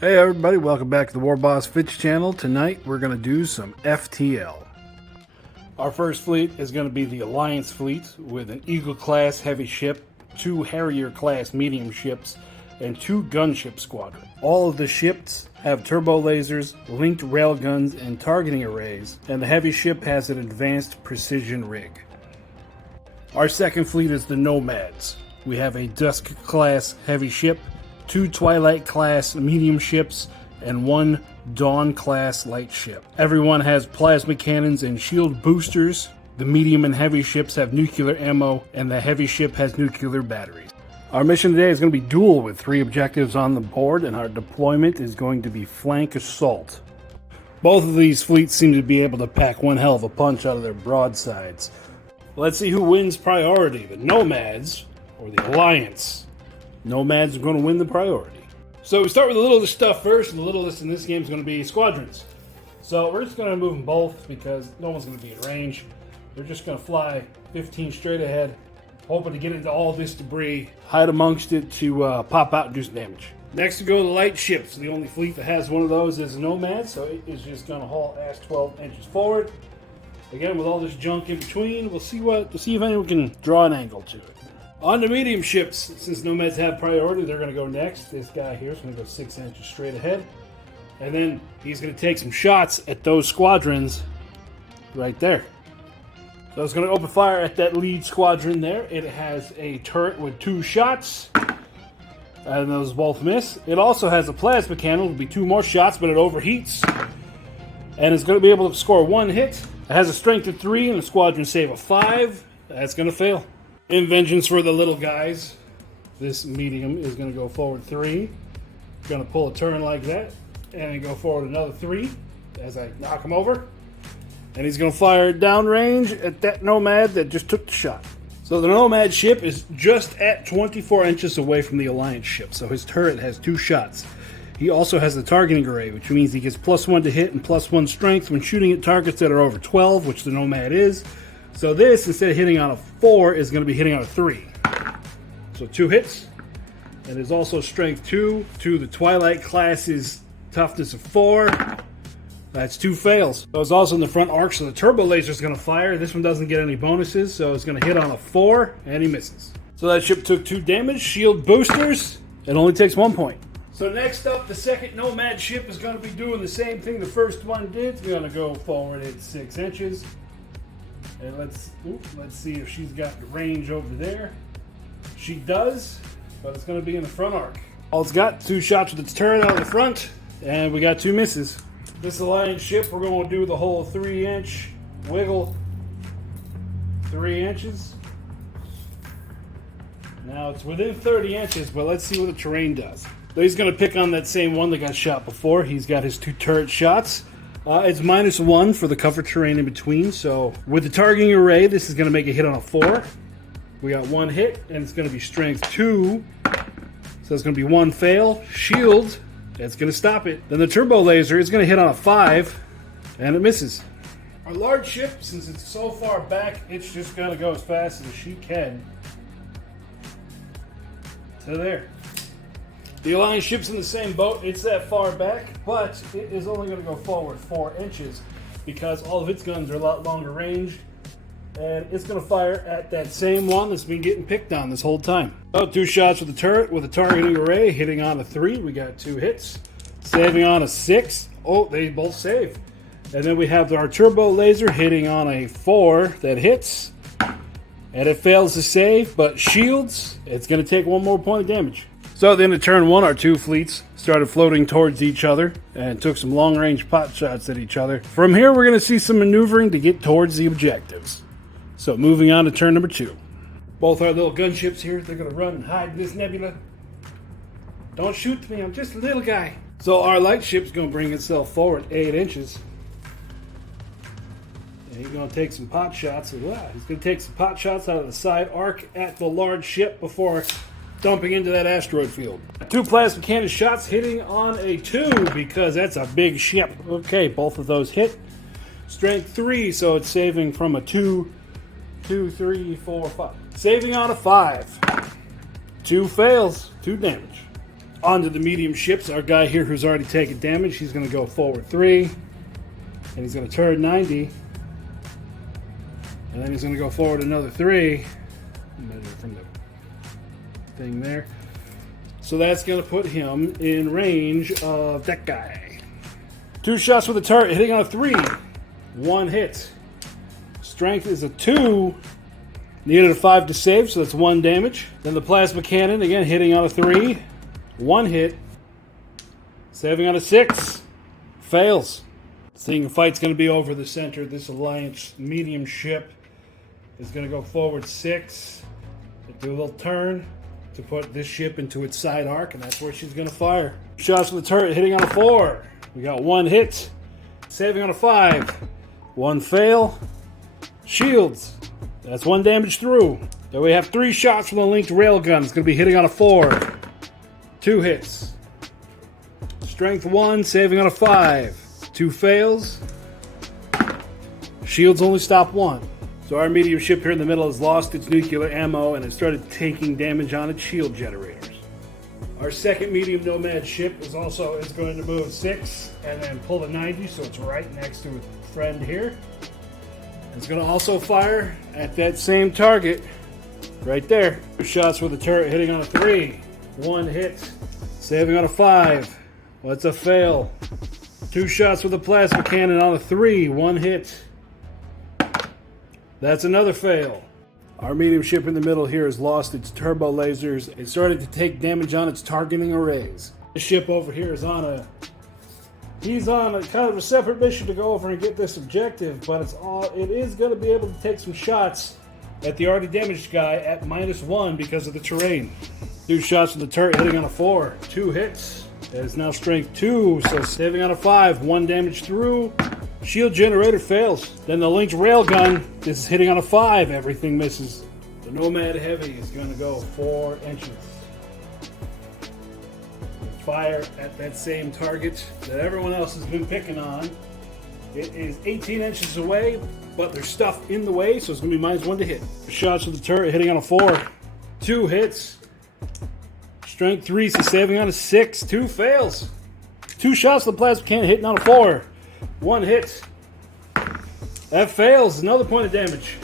Hey everybody, welcome back to the War Boss Fitch channel. Tonight we're going to do some FTL. Our first fleet is going to be the Alliance fleet with an Eagle class heavy ship, 2 Harrier class medium ships, and 2 gunship squadron. All of the ships have turbo lasers, linked railguns, and targeting arrays, and the heavy ship has an advanced precision rig. Our second fleet is the Nomads. We have a Dusk class heavy ship, 2 Twilight class medium ships, and 1 Dawn class light ship. Everyone has plasma cannons and shield boosters. The medium and heavy ships have nuclear ammo, and the heavy ship has nuclear batteries. Our mission today is going to be dual with 3 objectives on the board, and our deployment is going to be flank assault. Both of these fleets seem to be able to pack one hell of a punch out of their broadsides. Let's see who wins priority, the Nomads or the Alliance. Nomads are going to win the priority. So we start with the littlest stuff first, and the littlest in this game is going to be squadrons. So we're just going to move them both because no one's going to be in range. They're just going to fly 15 straight ahead, hoping to get into all this debris, hide amongst it to pop out and do some damage. Next to go the light ships. The only fleet that has one of those is Nomads, so it is just going to haul ass 12 inches forward. Again, with all this junk in between, we'll see if anyone can draw an angle to it. On to medium ships. Since Nomads have priority, they're going to go next. This guy here is going to go 6 inches straight ahead. And then he's going to take some shots at those squadrons right there. So it's going to open fire at that lead squadron there. It has a turret with 2 shots. And those both miss. It also has a plasma cannon. It'll be 2 more shots, but it overheats. And it's going to be able to score 1 hit. It has a strength of 3 and a squadron save of 5. That's going to fail. In vengeance for the little guys, this medium is going to go forward 3. Going to pull a turn like that, and go forward another 3 as I knock him over. And he's going to fire downrange at that Nomad that just took the shot. So the Nomad ship is just at 24 inches away from the Alliance ship, so his turret has 2 shots. He also has the targeting array, which means he gets +1 to hit and +1 strength when shooting at targets that are over 12, which the Nomad is. So this, instead of hitting on a 4, is going to be hitting on a 3. So 2 hits. And there's also strength 2 to the Twilight class's toughness of 4. That's 2 fails. So it's also in the front arc, so the turbo laser is going to fire. This one doesn't get any bonuses, so it's going to hit on a 4, and he misses. So that ship took 2 damage. Shield boosters. It only takes 1 point. So next up, the second Nomad ship is going to be doing the same thing the first one did. It's going to go forward at 6 inches. And let's see if she's got the range over there. She does, but it's going to be in the front arc. All it's got 2 shots with its turret out of the front, and we got 2 misses. This Alliance ship, we're going to do the whole 3-inch wiggle. 3 inches. Now it's within 30 inches, but let's see what the terrain does. So he's going to pick on that same one that got shot before. He's got his 2 turret shots. It's -1 for the cover terrain in between, so with the targeting array, this is going to make a hit on a 4. We got 1 hit, and it's going to be strength 2, so it's going to be 1 fail. Shield, that's going to stop it. Then the turbo laser is going to hit on a 5, and it misses. Our large ship, since it's so far back, it's just going to go as fast as she can. So there. The Alliance ship's in the same boat. It's that far back, but it is only going to go forward 4 inches because all of its guns are a lot longer range, and it's going to fire at that same one that's been getting picked on this whole time. So 2 shots with the turret with a targeting array, hitting on a 3. We got 2 hits. Saving on a 6. Oh, they both save. And then we have our turbo laser hitting on a 4 that hits, and it fails to save, but shields. It's going to take 1 more point of damage. So at the end of turn 1, our 2 fleets started floating towards each other and took some long-range pot shots at each other. From here, we're going to see some maneuvering to get towards the objectives. So moving on to turn number 2. Both our little gunships here, they're going to run and hide in this nebula. Don't shoot me, I'm just a little guy. So our light ship's going to bring itself forward 8 inches. And he's going to take some pot shots. Wow, he's going to take some pot shots out of the side arc at the large ship before dumping into that asteroid field. 2 plasma cannon shots hitting on a 2 because that's a big ship. Okay, both of those hit. Strength 3, so it's saving from a 2, 3, 4, 5. Saving on a 5. 2 fails, 2 damage. Onto the medium ships. Our guy here who's already taken damage, he's going to go forward 3. And he's going to turn 90. And then he's going to go forward another 3. Measure from the thing there. So that's going to put him in range of that guy. 2 shots with a turret, hitting on a 3. 1 hit. Strength is a 2. Needed a 5 to save, so that's 1 damage. Then the plasma cannon, again, hitting on a 3. 1 hit. Saving on a 6. Fails. Seeing the fight's going to be over the center. This Alliance medium ship is going to go forward 6. Do a little turn to put this ship into its side arc, and that's where she's going to fire. Shots with the turret, hitting on a 4. We got 1 hit. Saving on a 5. 1 fail. Shields. That's 1 damage through. Then we have 3 shots from the linked railgun. It's going to be hitting on a 4. 2 hits. Strength 1, saving on a 5. 2 fails. Shields only stop 1. So our medium ship here in the middle has lost its nuclear ammo and has started taking damage on its shield generators. Our second medium Nomad ship is going to move 6 and then pull the 90, so it's right next to its friend here. It's going to also fire at that same target right there. 2 shots with the turret, hitting on a 3. 1 hit. Saving on a 5. Well, that's a fail. 2 shots with the plasma cannon on a 3. 1 hit. That's another fail. Our medium ship in the middle here has lost its turbo lasers and started to take damage on its targeting arrays. This ship over here is he's on a kind of a separate mission to go over and get this objective, but it is going to be able to take some shots at the already damaged guy at -1 because of the terrain. 2 shots with the turret, hitting on a 4. 2 hits. That is now strength 2, so saving on a 5. 1 damage through. Shield generator fails. Then the linked railgun, this is hitting on a 5. Everything misses. The Nomad Heavy is going to go 4 inches. Fire at that same target that everyone else has been picking on. It is 18 inches away, but there's stuff in the way, so it's going to be -1 to hit. Shots with the turret, hitting on a 4. 2 hits. Strength 3, so saving on a 6. 2 fails. 2 shots with the plasma cannon, hitting on a 4. 1 hit. That fails. Another point of damage.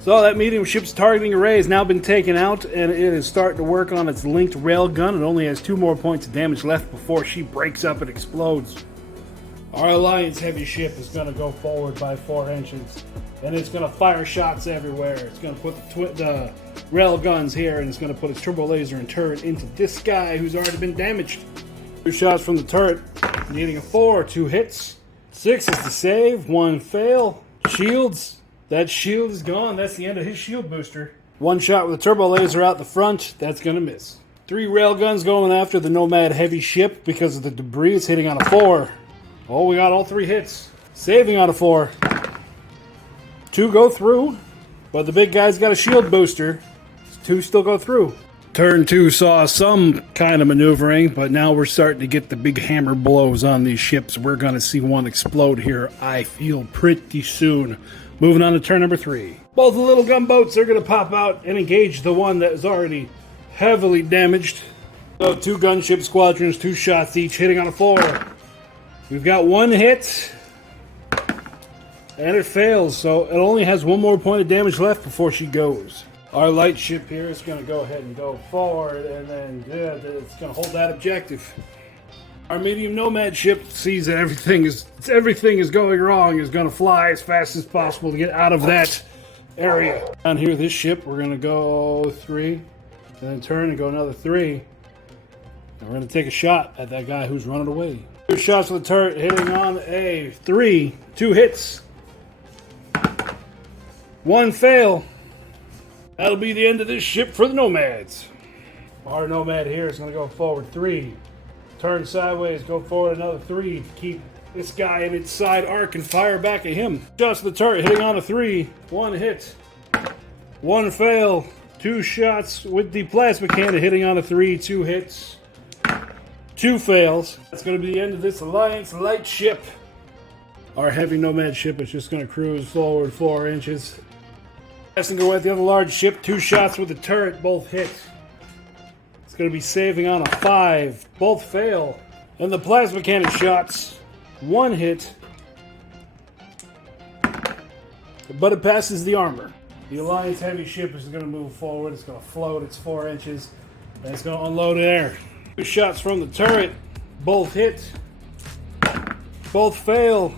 So that medium ship's targeting array has now been taken out, and it is starting to work on its linked railgun. It only has 2 more points of damage left before she breaks up and explodes. Our Alliance heavy ship is going to go forward by 4 inches, and it's going to fire shots everywhere. It's going to put the rail guns here, and it's going to put its turbo laser and turret into this guy who's already been damaged. 2 shots from the turret, needing a 4. 2 hits. 6 is the save. 1 fail. Shields. That shield is gone. That's the end of his shield booster. 1 shot with a turbo laser out the front. That's going to miss. 3 railguns going after the Nomad heavy ship because of the debris. It's hitting on a 4. Oh, we got all 3 hits. Saving on a 4. 2 go through, but the big guy's got a shield booster. 2 still go through. Turn 2 saw some kind of maneuvering, but now we're starting to get the big hammer blows on these ships. We're going to see one explode here, I feel, pretty soon. Moving on to turn number 3. Both the little gunboats are going to pop out and engage the one that is already heavily damaged. So 2 gunship squadrons, 2 shots each, hitting on a 4. We've got 1 hit, and it fails, so it only has 1 more point of damage left before she goes. Our light ship here is going to go ahead and go forward, and then it's going to hold that objective. Our medium Nomad ship sees that everything is going wrong, is going to fly as fast as possible to get out of that area. Down here, this ship, we're going to go 3, and then turn and go another 3. And we're going to take a shot at that guy who's running away. 2 shots with the turret, hitting on a 3. 2 hits. 1 fail. That'll be the end of this ship for the Nomads. Our Nomad here is going to go forward 3. Turn sideways, go forward another 3 to keep this guy in its side arc and fire back at him. Shots with the turret, hitting on a 3. 1 hit. 1 fail. 2 shots with the plasma cannon, hitting on a 3. 2 hits. 2 fails. That's going to be the end of this Alliance light ship. Our heavy Nomad ship is just going to cruise forward 4 inches. Passing away at the other large ship, 2 shots with the turret, both hit. It's going to be saving on a 5. Both fail. And the plasma cannon shots. 1 hit. But it passes the armor. The Alliance heavy ship is going to move forward. It's going to float. It's 4 inches. And it's going to unload in air. 2 shots from the turret. Both hit. Both fail.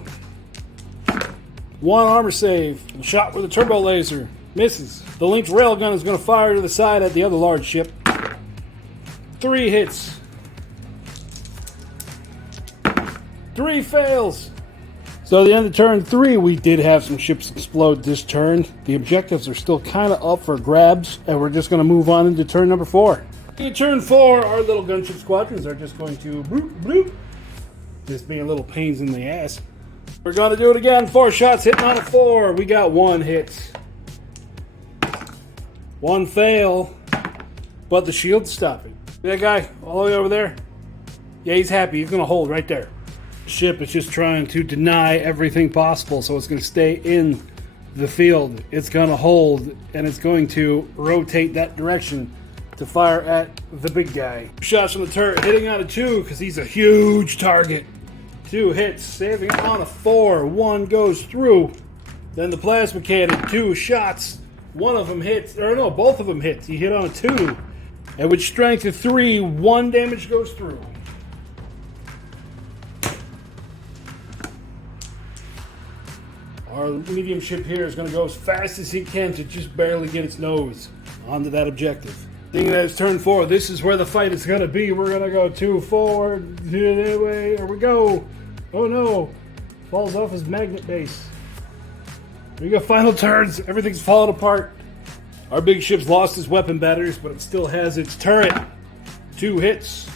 1 armor save. A shot with a turbo laser. Misses. The linked railgun is going to fire to the side at the other large ship. 3 hits. 3 fails. So at the end of turn 3, we did have some ships explode this turn. The objectives are still kind of up for grabs, and we're just going to move on into turn number 4. In turn 4, our little gunship squadrons are just going to bloop, bloop, just being little pains in the ass. We're going to do it again. 4 shots hitting on a 4. We got 1 hit. 1 fail, but the shield's stopping. That guy all the way over there, yeah, he's happy. He's going to hold right there. Ship is just trying to deny everything possible, so it's going to stay in the field. It's going to hold, and it's going to rotate that direction to fire at the big guy. Shots from the turret, hitting on a 2 because he's a huge target. 2 hits, saving on a 4. 1 goes through. Then the plasma cannon, 2 shots. One of them hits, or no, both of them hit. He hit on a 2. And with strength of 3, 1 damage goes through. Our medium ship here is going to go as fast as he can to just barely get its nose onto that objective. Thinking that it's turn 4, this is where the fight is going to be. We're going to go 2 forward, that way, here we go. Oh no, falls off his magnet base. We got final turns, everything's falling apart. Our big ship's lost its weapon batteries, but it still has its turret. 2 hits,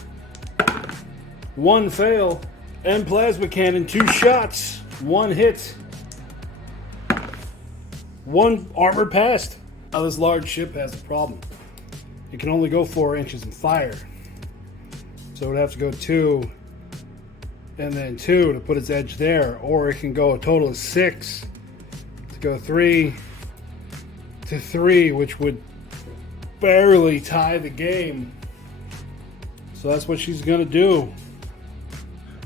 1 fail, and plasma cannon, 2 shots, 1 hit. 1 armor passed. Now this large ship has a problem. It can only go 4 inches and fire. So it would have to go 2 and then 2 to put its edge there. Or it can go a total of 6 to go 3 to 3, which would barely tie the game. So that's what she's going to do.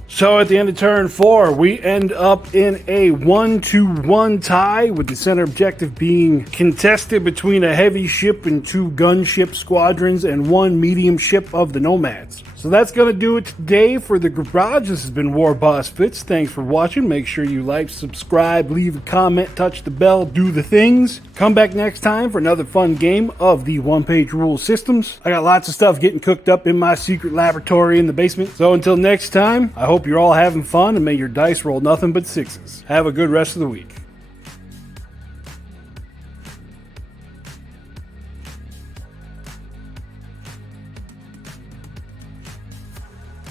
So at the end of turn 4, we end up in a 1-1 tie, with the center objective being contested between a heavy ship and 2 gunship squadrons and 1 medium ship of the Nomads. So that's going to do it today for the garage. This has been War Boss Fitz. Thanks for watching. Make sure you like, subscribe, leave a comment, touch the bell, do the things. Come back next time for another fun game of the one-page rule systems. I got lots of stuff getting cooked up in my secret laboratory in the basement. So until next time, I hope you're all having fun and may your dice roll nothing but 6s. Have a good rest of the week.